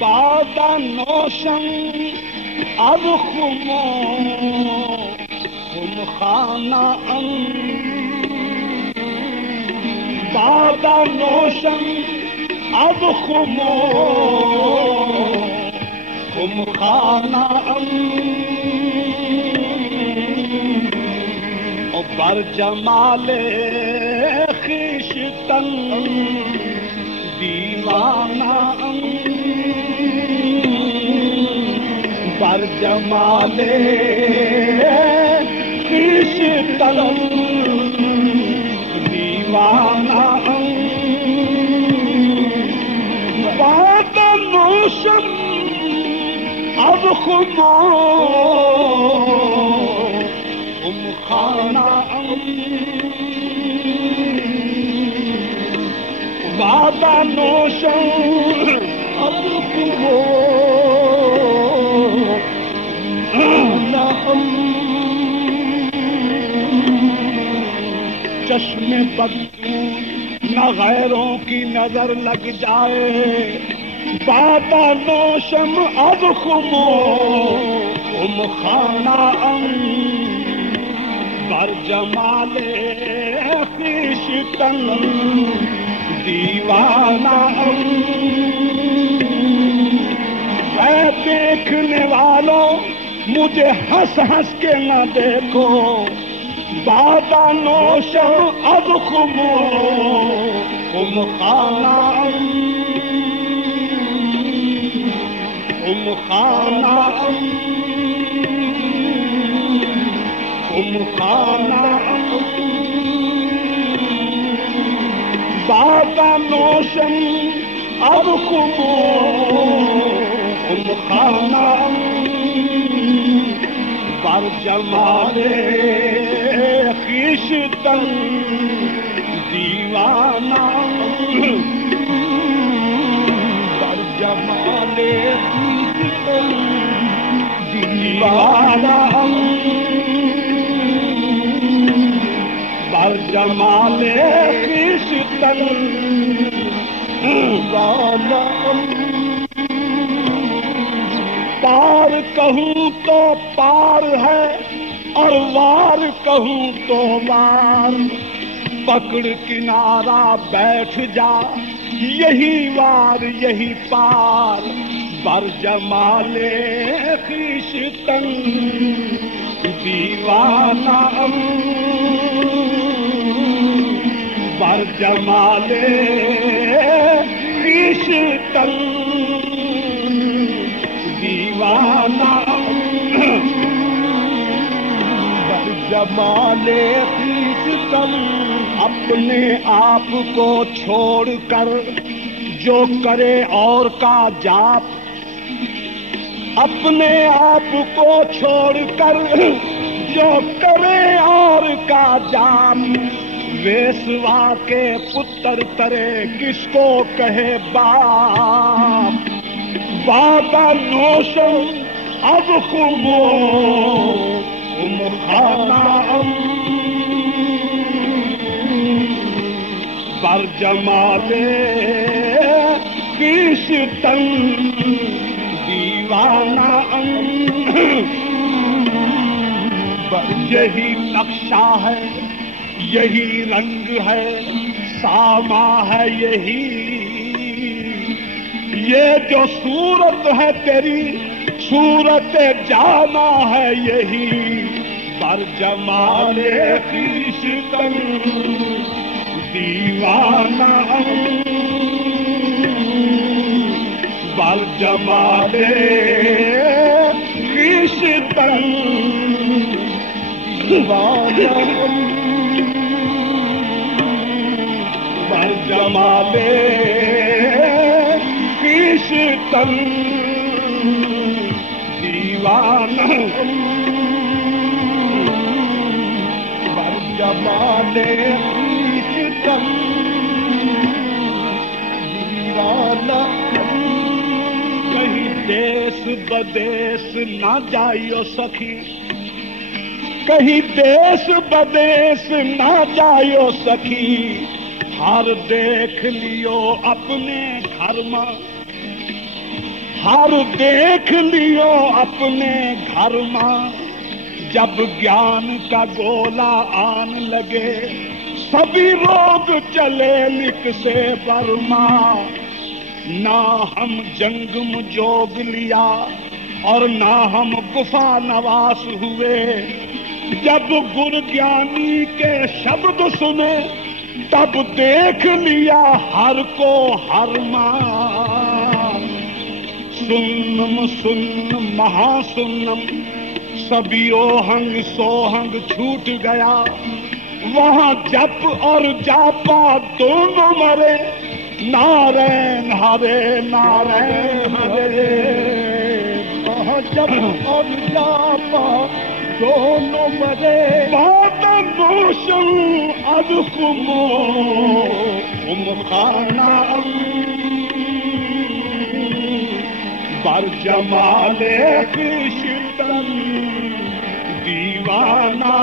بعد نوشم از خمو خمخانه ام بعد نوشم از خمو خمخانه ام بر جمال خویشتن دیوانہ بر جمال خویشتن دیوانہ بعد نوشم از خمو خمخانہ بعد نوشم از خمو چشم بدبو نہ غیروں کی نظر لگ جائے بعد نوشم از خمو خمخانہ بر جمال خویشتن دیوانہ اے دیکھنے والوں مجھے ہنس ہنس کے نہ دیکھو بعد نوشم از خمو خمخانہ خمخانہ خمخانہ بعد نوشم از خمو خمخانہ بر جمال خویشتن دیوانہ بر جمال خویشتن دیوانہ بر جمال خویشتن دیوانہ پار کہوں تو پار ہے اور وار کہوں تو وار پکڑ کنارہ بیٹھ جا یہی وار یہی پار بر جمال خویشتن دیوانہ بر جمال خویشتن دیوانہ بر جمال خویشتن اپنے آپ کو چھوڑ کر جو کرے اور کا جاپ اپنے آپ کو چھوڑ کر جو کرے اور کا جاپ ویسوا کے پتر ترے کس کو کہے باپ بعد نوشم از خمو خمخانہ بر جمال خویشتن دیوانہ یہی نقشہ ہے یہی رنگ ہے ساما ہے یہی یہ جو صورت ہے تیری صورت جانا ہے یہی بر جمال خویشتن دیوانہ بر جمال خویشتن دیوانہ بر جمال خویشتن دیوانہ بر جمال خویشتن دیوانہ کہیں دیس بدیس نہ جائیو سخی کہیں دیس بدیس نہ جائیو سخی ہر دیکھ لیو اپنے گھر میں ہر دیکھ لیو اپنے گھر ماں، جب گیان کا گولا آن لگے سبھی روگ چلے لکھ سے برما۔ نہ ہم جنگ مجوگ لیا اور نہ ہم گفا نواس ہوئے، جب گر گیانی کے شبد سنے تب دیکھ لیا ہر کو ہر ماں۔ سنم سنم مہا سنم سبھی اوہنگ سوہنگ چھوٹ گیا، وہاں جپ اور جاپا دونوں مرے، نارائن ہرے نارائن ہرے۔ وہاں جپ اور جاپا دونوں مرے، بہت روشن اب کمو کم خانہ بر جمال کشتن دیوانہ